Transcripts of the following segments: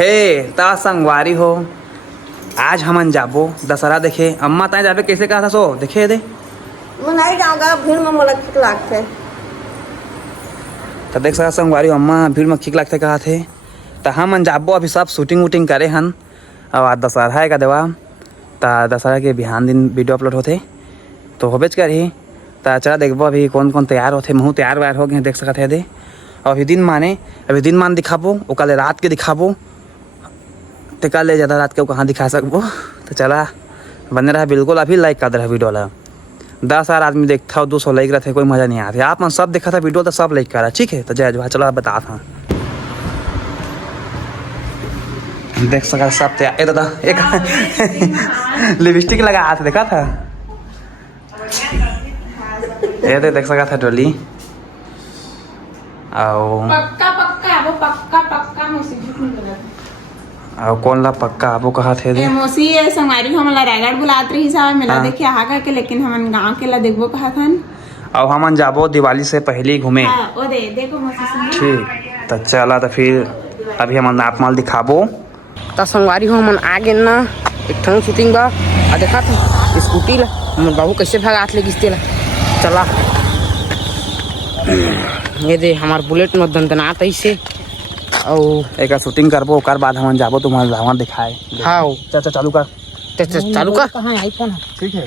हे ता संगवारी हो, आज हमन जाबो दशहरा देखे। अम्मा ताए जाबे कैसे कहा था सो देखे दे। मैं नहीं जाऊंगा, भीड़ में मोला ठीक लागथे। तो देख सका संगवारी अम्मा भीड़ में ठीक लगते कहा थे। तो हमन जाबो अभी सब शूटिंग वूटिंग करे हन। और आज दशहरा है का देवा, ता दशहरा के बिहान दिन वीडियो अपलोड होते तो होबेच करही। ता चला देखबो अभी कौन कौन तैयार होते। महू तैयार व्यार हो गए देख सकत है दे। और अभी दिन मान दिखाबो, ओकाले रात के दिखाबो, तो कल ज़्यादा रात के कहाँ दिखा सकबो। तो चला बने रहा बिल्कुल, अभी लाइक कर दे रहा वीडियो ला। 10,000 आदमी देखता हो, 200 लाइक रहते, कोई मज़ा नहीं आता। आप मन सब देखा था वीडियो तो सब लाइक करा, ठीक है। तो जय जवाहर, चलो बता था देख सका सब तैयार। दादा एक लिपस्टिक लगा हाथ देखा था ये देख सका था डोली। पक्का पक्का वो पक्का मौसी झूठ नहीं बोला। और कौन ला पक्का आपको कहा थे दे मौसी संगवारी हमला रायगढ़ बुलात रही साहब मेला देखे आ के, लेकिन हमन गांव के ला देखबो कहा था। और हमन जाबो दिवाली से पहले घूमे। ओ दे देखो मौसी ठीक। तो चला तो फिर अभी हमन नाप माल दिखाबो। तो संगवारी हो हमन आगे ना एक ठन शूटिंग बा आ देखा था स्कूटी ला हमर बाबू कैसे भगात ले किस्ते ला। चला ये दे हमार बुलेट में दंदनात ऐसे और एक शूटिंग करबो, ओकर बाद हमन जाबो तुम्हारे धावा दिखाए। हाँ चाचा चालू कर। चालू कर। कहाँ आईफोन है? ठीक है।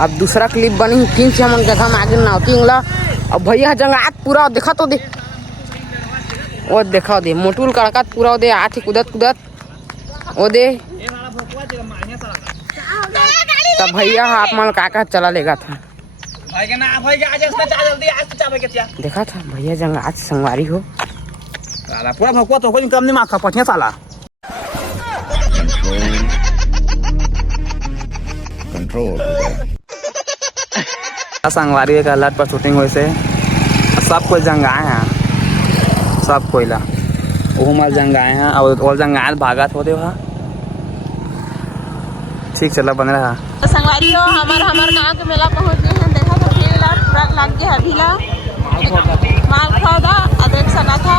अब दूसरा क्लिप बनी फिर से हम जगह में आगे नाउटिंग अब भैया जंगात पूरा देखा तो दे और देखा दे मोटूल कड़कत पूरा दे आठी कुदत ओ दे। तब भैया आप मन का चला लेगा था देखा था भैया जंगात संगवारी हो पूरा भकुआ तो कोई कम नहीं माखा पठिया साला कंट्रोल। संगवारी का लट पर शूटिंग हुई से सब कोई जंगाए हैं, सब कोई ला वो माल जंगाए हैं और जंगाए भागत होते वहाँ। ठीक चला बन रहा। संगवारी हो हमार गांव के मेला पहुंच गए हैं। देखा तो भीड़ लग गया अभी ला माल खौदा देख सका था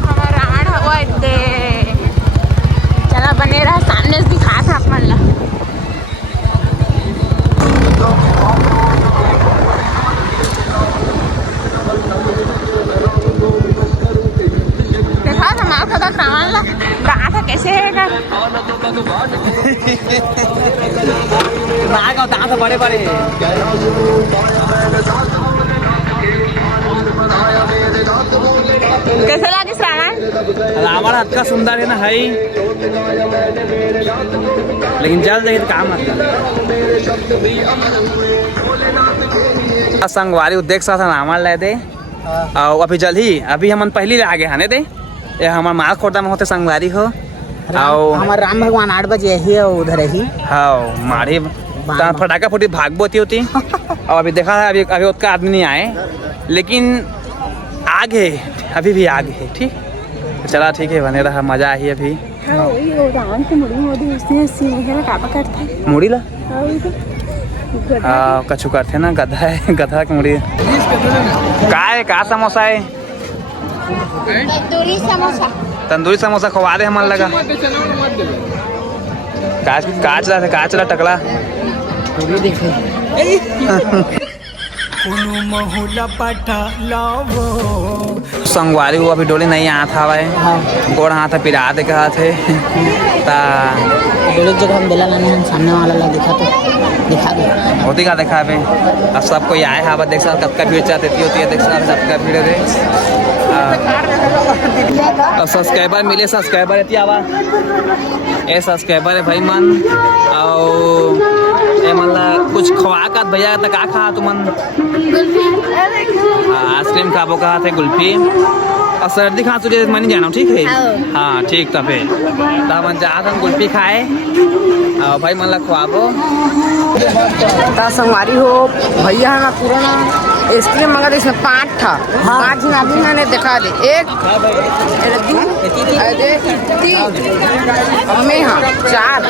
हमार रावण वो दे। चला बने रहा सामने से दिखा था अपन ला। देखा था माल खौदा रावण ला कहा था कैसे है तो बड़े बड़े कैसे लगे रावण? रावण हद का सुंदर है ना है, लेकिन जल्द देखिए काम संगवारी देख सा रावण ले दे। और अभी जल्द ही अभी हमन पहली ले आगे हने दे। ये हमार माल खोटा में होते संगवारी हो और हमार राम भगवान 8 बजे ही उधर ही। हाँ मारे फटाका फुटी भागबो होती। और अभी देखा है अभी उसका आदमी नहीं आए, लेकिन आगे अभी भी आगे है। ठीक चला ठीक है बने रहा, मजा आई अभी। मुड़ी ला कछु करते ना गधा है, गधा की मुड़ी का समोसा है तंदूरी समोसा खवा दे हमन लगा। काच ला टकला संगवारी हुआ अभी डोली नहीं आया था भाई। गोड़ हाथ पिरा दे कहा थे डोली जगह हम बेला लाने सामने वाला ला दिखा दे होती का देखा पे। अब सब कोई आए हैं, देख सकते कब का भीड़ चाहती होती है, देख सकते सबका भीड़ है। और सब्सक्राइबर मिले, सब्सक्राइबर रहती आवाज ए सब्सक्राइबर है भाई मन। और ए मतलब कुछ खवा का भैया तक का खा तुमन आइसक्रीम खाबो कहा थे, कुल्फी और सर्दी खांसी तुझे मैं नहीं जाना ठीक है हाँ ठीक तो फिर तो मन जा हम कुल्फी खाए और भाई मन ला खुआबो ता संगवारी हो भैया है ना पूरा ना आइसक्रीम मंगा दे इसमें 5 था 5 जन आदमी ने दिखा दे 1 2 3 हमें हाँ 4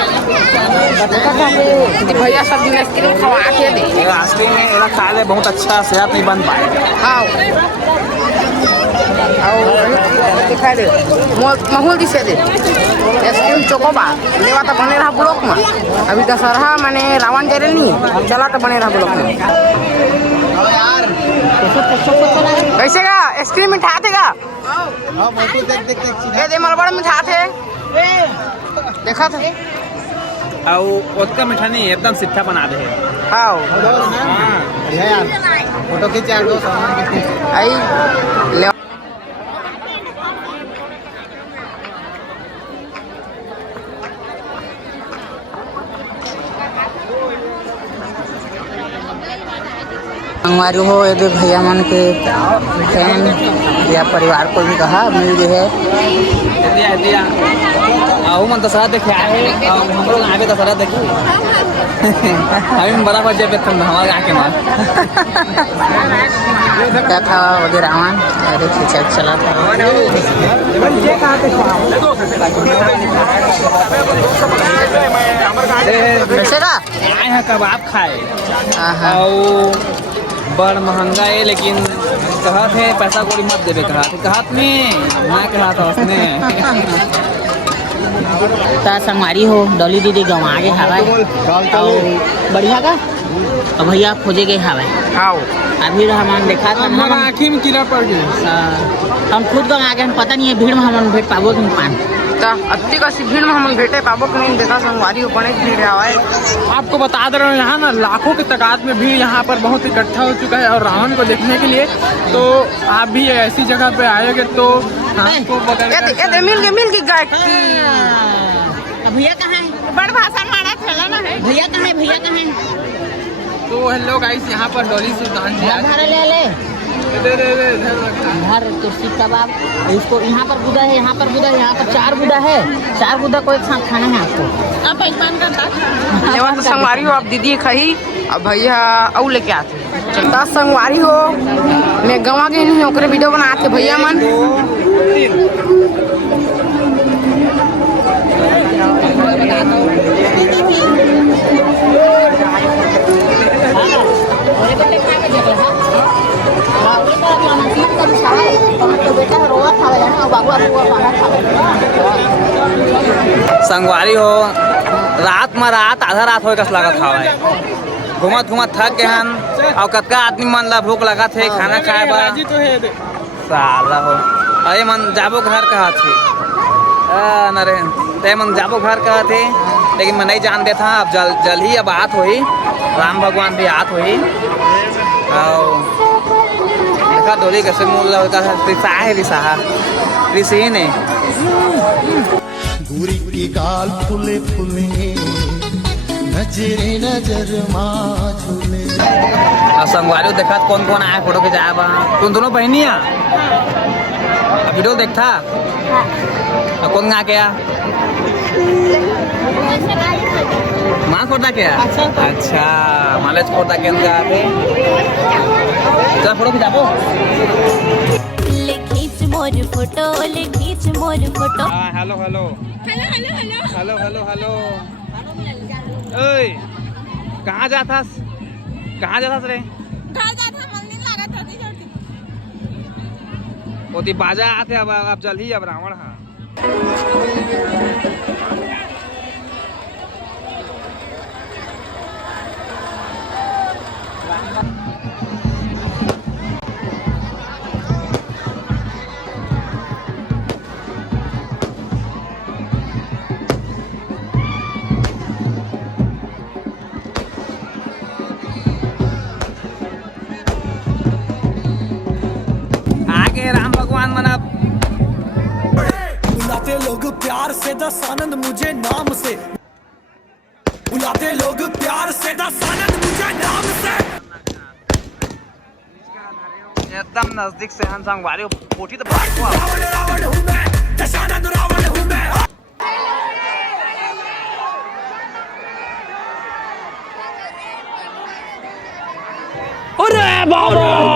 भैया सब दिन आइसक्रीम खवा के दे आइसक्रीम में खा ले बहुत अच्छा सेहत नहीं बन पाए हाँ दिखा दे माहौल दिसे दे आइसक्रीम चोकोबा लेवा तो बने रहा ब्लॉक में अभी दशहरा माने रावण जा रहे नहीं चला तो बने रहा ब्लॉक में कैसे का आइसक्रीम मिठा देगा ये दे मलबड़ मिठा थे देखा था और उसका मीठा नहीं एकदम सिट्ठा बना दे हाँ फोटो खींच यार दोस्त आई ले संगवारी हो यदि भैया मन के फैन या परिवार को भी कहा मिल गई है दिया आओ मन दशहरा देखे आए हैं हम लोग आगे दशहरा देखी अभी बड़ा बजे पे तुम हमारे आके मार क्या था वगैरह अरे खींचा चला कैसे का आए हैं कबाब खाए और बड़ महंगा है लेकिन कहत है पैसा कोड़ी मत देवे कहत में मैं कहा था उसने ता संगवारी हो डॉली दीदी गाँव आगे हवाए और बढ़िया का और भैया खोजे गए हवाए हाँ अभी हम देखा था हमारा आँखी में कीड़ा पड़ गया हम खुद गाँव आगे हम पता नहीं है भीड़ में हम भेट पाबो कि पान अति का भीड़ में हम भेटे पाबो कि नहीं देखा संगवारी बने भीड़ है आपको बता दे रहे हैं यहाँ ना लाखों की तादाद में भीड़ यहाँ पर बहुत इकट्ठा हो चुका है और रावण को देखने के लिए तो आप भी ऐसी जगह पे आएंगे तो आपको मिल के गाय भैया कहाँ है बड़ भाषण मारा चला ना है भैया कहाँ है भैया कहाँ है तो हेलो गाइस यहाँ पर डॉली सुल्तान जी घर ले ले घर तो सीख कबाब इसको यहाँ पर बुदा है यहाँ पर बुदा है यहाँ पर 4 बुदा है 4 बुदा को एक साथ खाना है आपको आप एक मान करता संगवारी हो आप दीदी खाई अब भैया औ लेके आते चलता संगवारी हो मैं गवा गई नहीं ओकरे वीडियो बनाते भैया मन संगवारी हो रात में रात आधा रात हो कस लागत हवा घूमत घूमत थक गए हन और कतका आदमी मन ला भूख लगा थे खाना खाए बा साला हो अरे मन जाबो घर कहा थे नरे ते मन जाबो घर कहा थे लेकिन मैं नहीं जान देता अब जल ही अब आत हुई राम भगवान भी आत हुई और देखा डोली कैसे मूल रिसा है ऋषि ने दूरी की गाल फुले फुले नजरे नजर माँ झूले और संगवारी देखा कौन कौन आया फोटो खिंचाया बा तुम दोनों बहनिया वीडियो देखता कौन गा क्या माँ खोटा क्या अच्छा मालेज खोटा क्या चल फोटो खिंचाबो मोर फोटो ले खींच मोर photo hello hello hello hello hello hello hello hello ओए कहाँ जाथास रे घर जाता मंदिर लगा था छोटी ओती बाजा आते अब जल ही अब रावण हाँ राम भगवान मना बुलाते लोग प्यार से दस आनंद मुझे नाम से बुलाते लोग प्यार से दस आनंद मुझे नाम से एकदम नजदीक से हम संगवारी पोटी तो बात हुआ। अरे बाप रे